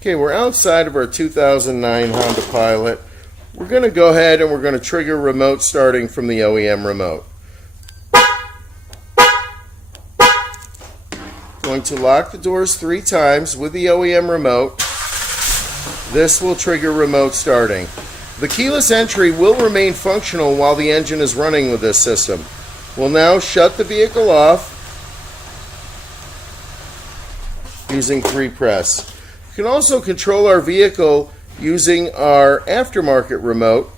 Okay, we're outside of our 2009 Honda Pilot. We're going to go ahead and we're going to trigger remote starting from the OEM remote. Going to lock the doors 3 times with the OEM remote. This will trigger remote starting. The keyless entry will remain functional while the engine is running with this system. We'll now shut the vehicle off using 3 press. You can also control our vehicle using our aftermarket remote.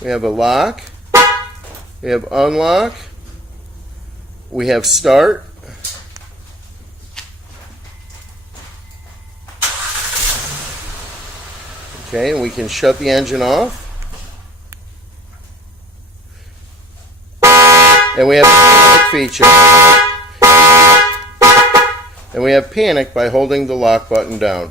We have a lock, we have unlock, we have start, okay, and we can shut the engine off, and we have a feature. And we have panic by holding the lock button down.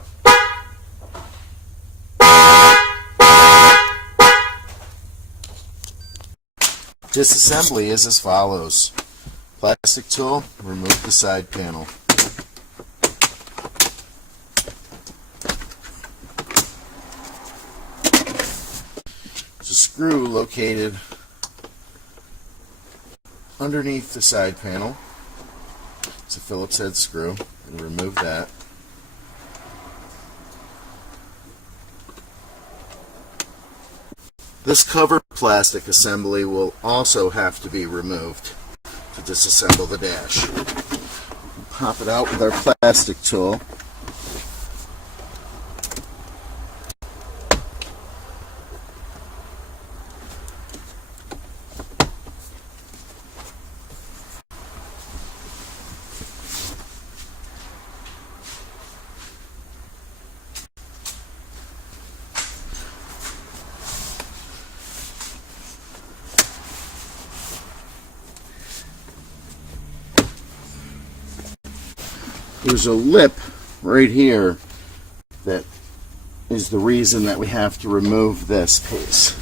Disassembly is as follows. Plastic tool, remove the side panel. There's a screw located underneath the side panel. It's a Phillips head screw, and remove that. This cover plastic assembly will also have to be removed to disassemble the dash. Pop it out with our plastic tool. There's a lip right here that is the reason that we have to remove this piece.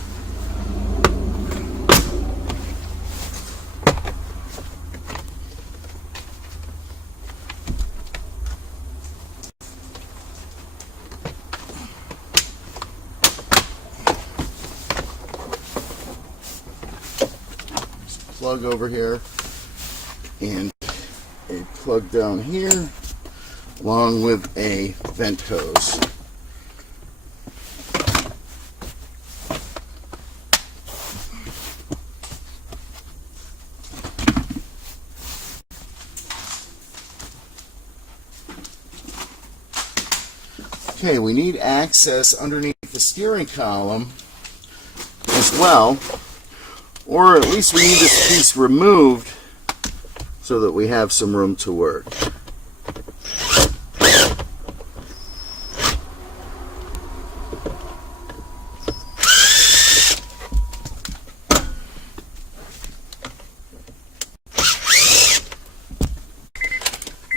There's a plug over here and a plug down here, along with a vent hose. Okay, we need access underneath the steering column as well, or at least we need this piece removed so that we have some room to work.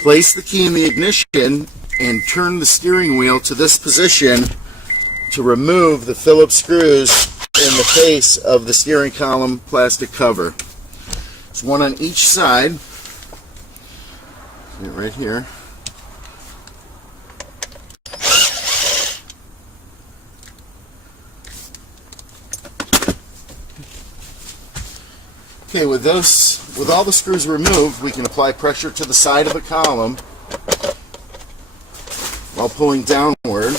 Place the key in the ignition and turn the steering wheel to this position to remove the Phillips screws in the face of the steering column plastic cover. There's one on each side. See it right here. Okay, with all the screws removed, we can apply pressure to the side of the column while pulling downward,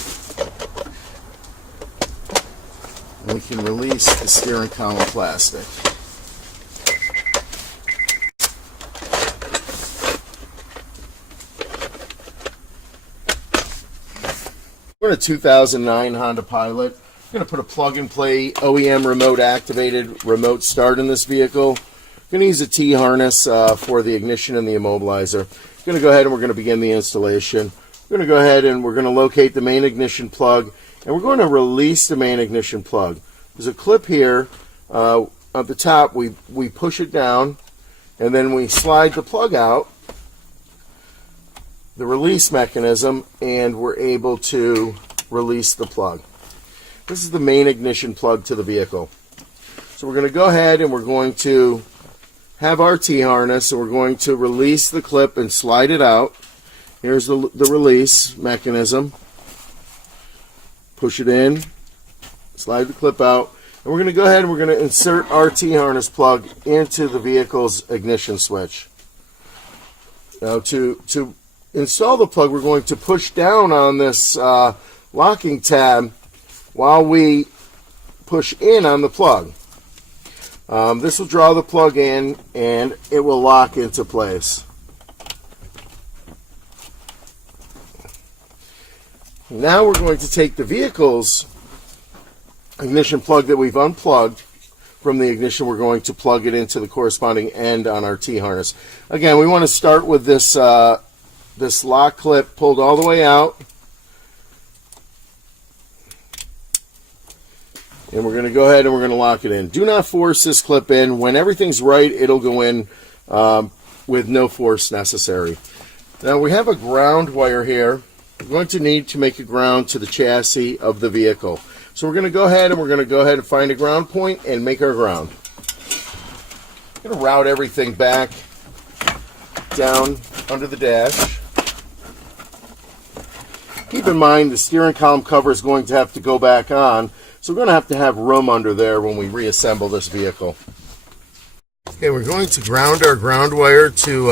and we can release the steering column plastic. We're in a 2009 Honda Pilot. I'm going to put a plug-and-play OEM remote activated remote start in this vehicle. I'm going to use a T-harness for the ignition and the immobilizer. I'm going to go ahead and we're going to begin the installation. We're going to go ahead and we're going to locate the main ignition plug, and we're going to release the main ignition plug. There's a clip here at the top. We push it down, and then we slide the plug out, the release mechanism, and we're able to release the plug. This is the main ignition plug to the vehicle. So we're going to go ahead and we're going to have our T-harness, and we're going to release the clip and slide it out. Here's the release mechanism. Push it in, slide the clip out, and we're going to go ahead and we're going to insert our T-harness plug into the vehicle's ignition switch. Now to install the plug, we're going to push down on this locking tab while we push in on the plug. This will draw the plug in and it will lock into place. Now we're going to take the vehicle's ignition plug that we've unplugged from the ignition. We're going to plug it into the corresponding end on our T-harness. Again, we want to start with this this lock clip pulled all the way out. And we're going to go ahead and we're going to lock it in. Do not force this clip in. When everything's right, it'll go in with no force necessary. Now we have a ground wire here. We're going to need to make a ground to the chassis of the vehicle. So we're going to go ahead and find a ground point and make our ground. I'm going to route everything back down under the dash. Keep in mind the steering column cover is going to have to go back on, so we're going to have room under there when we reassemble this vehicle. Okay, we're going to ground our ground wire to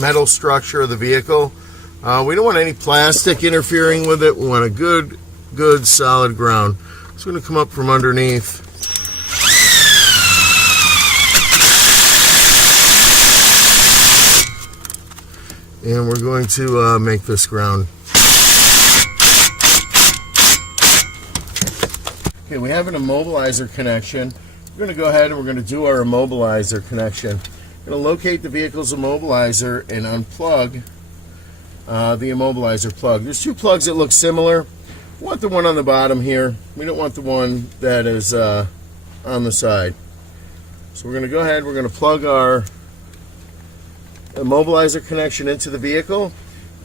metal structure of the vehicle. We don't want any plastic interfering with it. We want a good solid ground. It's going to come up from underneath. And we're going to make this ground. Okay, we have an immobilizer connection. We're going to go ahead and we're going to do our immobilizer connection. We're going to locate the vehicle's immobilizer and unplug the immobilizer plug. There's two plugs that look similar. We want the one on the bottom here. We don't want the one that is on the side. So we're going to go ahead, we're going to plug our immobilizer connection into the vehicle,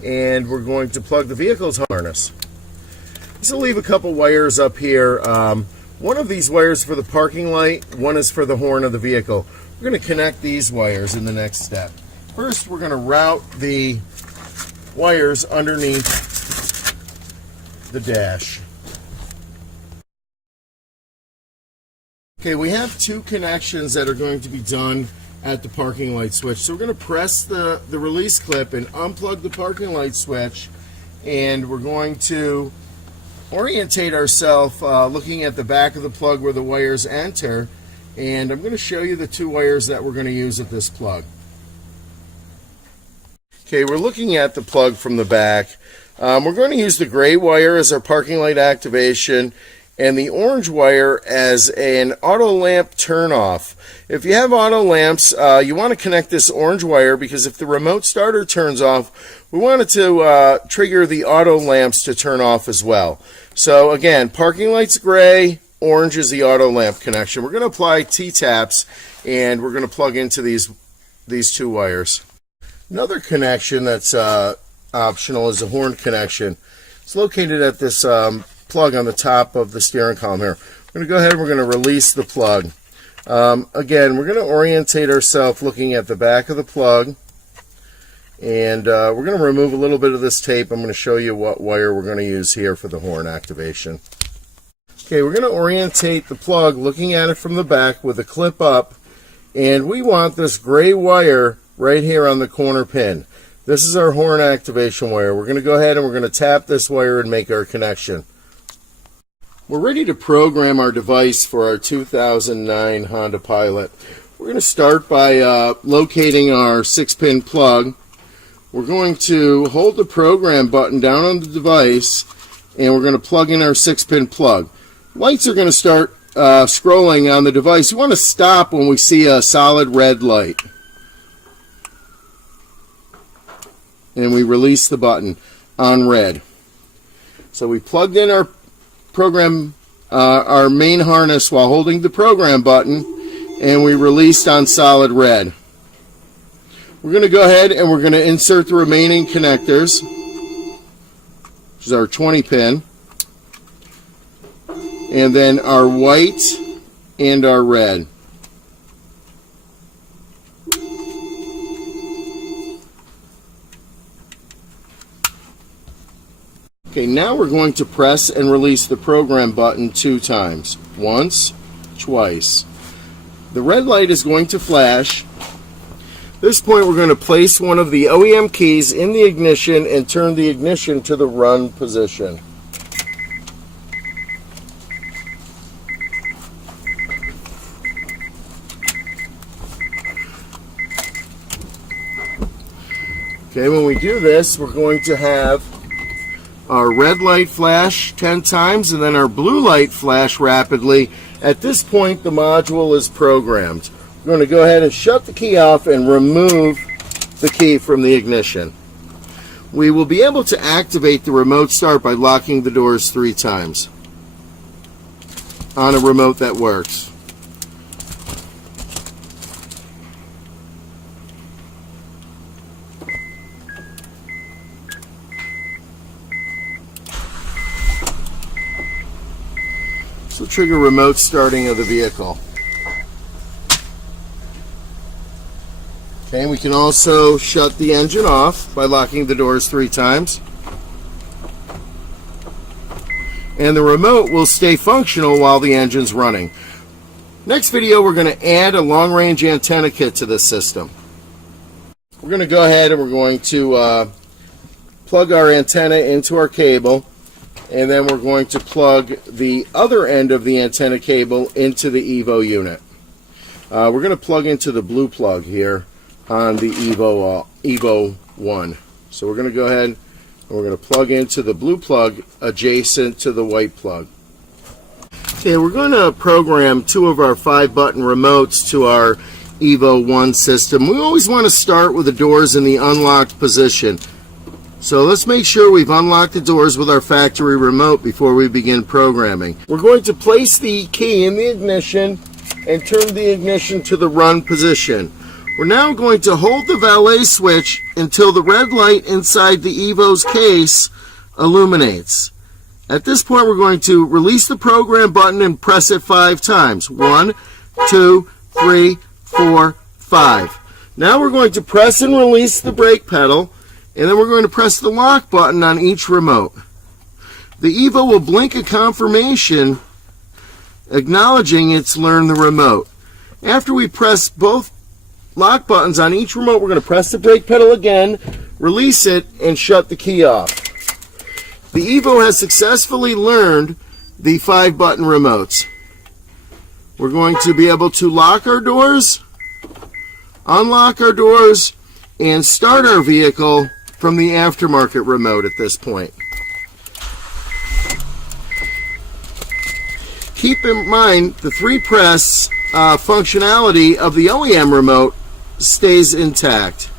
and we're going to plug the vehicle's harness. This will leave a couple wires up here. One of these wires for the parking light, one is for the horn of the vehicle. We're going to connect these wires in the next step. First, we're going to route the wires underneath the dash. Okay, we have two connections that are going to be done at the parking light switch. So we're going to press the release clip and unplug the parking light switch, and we're going to orientate ourselves looking at the back of the plug where the wires enter, and I'm going to show you the two wires that we're going to use at this plug. Okay, we're looking at the plug from the back. We're going to use the gray wire as our parking light activation and the orange wire as an auto lamp turn off. If you have auto lamps, you want to connect this orange wire because if the remote starter turns off, we want it to trigger the auto lamps to turn off as well. So again, parking light's gray, orange is the auto lamp connection. We're going to apply T-taps and we're going to plug into these two wires. Another connection that's optional is a horn connection. It's located at this plug on the top of the steering column here. We're going to go ahead and we're going to release the plug. Again, we're going to orientate ourselves looking at the back of the plug, and we're going to remove a little bit of this tape. I'm going to show you what wire we're going to use here for the horn activation. Okay, we're going to orientate the plug looking at it from the back with the clip up, and we want this gray wire right here on the corner pin. This is our horn activation wire. We're going to go ahead and we're going to tap this wire and make our connection. We're ready to program our device for our 2009 Honda Pilot. We're going to start by locating our 6-pin plug. We're going to hold the program button down on the device and we're going to plug in our 6-pin plug. Lights are going to start scrolling on the device. You want to stop when we see a solid red light. And we release the button on red. So we plugged in our program, our main harness while holding the program button, and we released on solid red. We're going to go ahead and we're going to insert the remaining connectors, which is our 20-pin, and then our white and our red. Okay, now we're going to press and release the program button 2 times. Once, twice. The red light is going to flash. At this point, we're going to place one of the OEM keys in the ignition and turn the ignition to the run position. Okay, when we do this, we're going to have our red light flash 10 times and then our blue light flash rapidly. At this point, the module is programmed. We're going to go ahead and shut the key off and remove the key from the ignition. We will be able to activate the remote start by locking the doors 3 times on a remote that works. This will trigger remote starting of the vehicle. Okay, we can also shut the engine off by locking the doors 3 times. And the remote will stay functional while the engine's running. Next video, we're going to add a long-range antenna kit to this system. We're going to go ahead and we're going to plug our antenna into our cable. And then we're going to plug the other end of the antenna cable into the Evo unit. We're going to plug into the blue plug here on the evo-one. So we're going to go ahead and we're going to plug into the blue plug adjacent to the white plug. Okay, we're going to program 2 of our 5-button remotes to our evo-one system. We always want to start with the doors in the unlocked position. So let's make sure we've unlocked the doors with our factory remote before we begin programming. We're going to place the key in the ignition and turn the ignition to the run position. We're now going to hold the valet switch until the red light inside the Evo's case illuminates. At this point, we're going to release the program button and press it 5 times. 1, 2, 3, 4, 5. Now we're going to press and release the brake pedal. And then we're going to press the lock button on each remote. The Evo will blink a confirmation acknowledging it's learned the remote. After we press both lock buttons on each remote, we're going to press the brake pedal again, release it, and shut the key off. The Evo has successfully learned the 5-button remotes. We're going to be able to lock our doors, unlock our doors, and start our vehicle from the aftermarket remote at this point. Keep in mind the 3-press functionality of the OEM remote stays intact.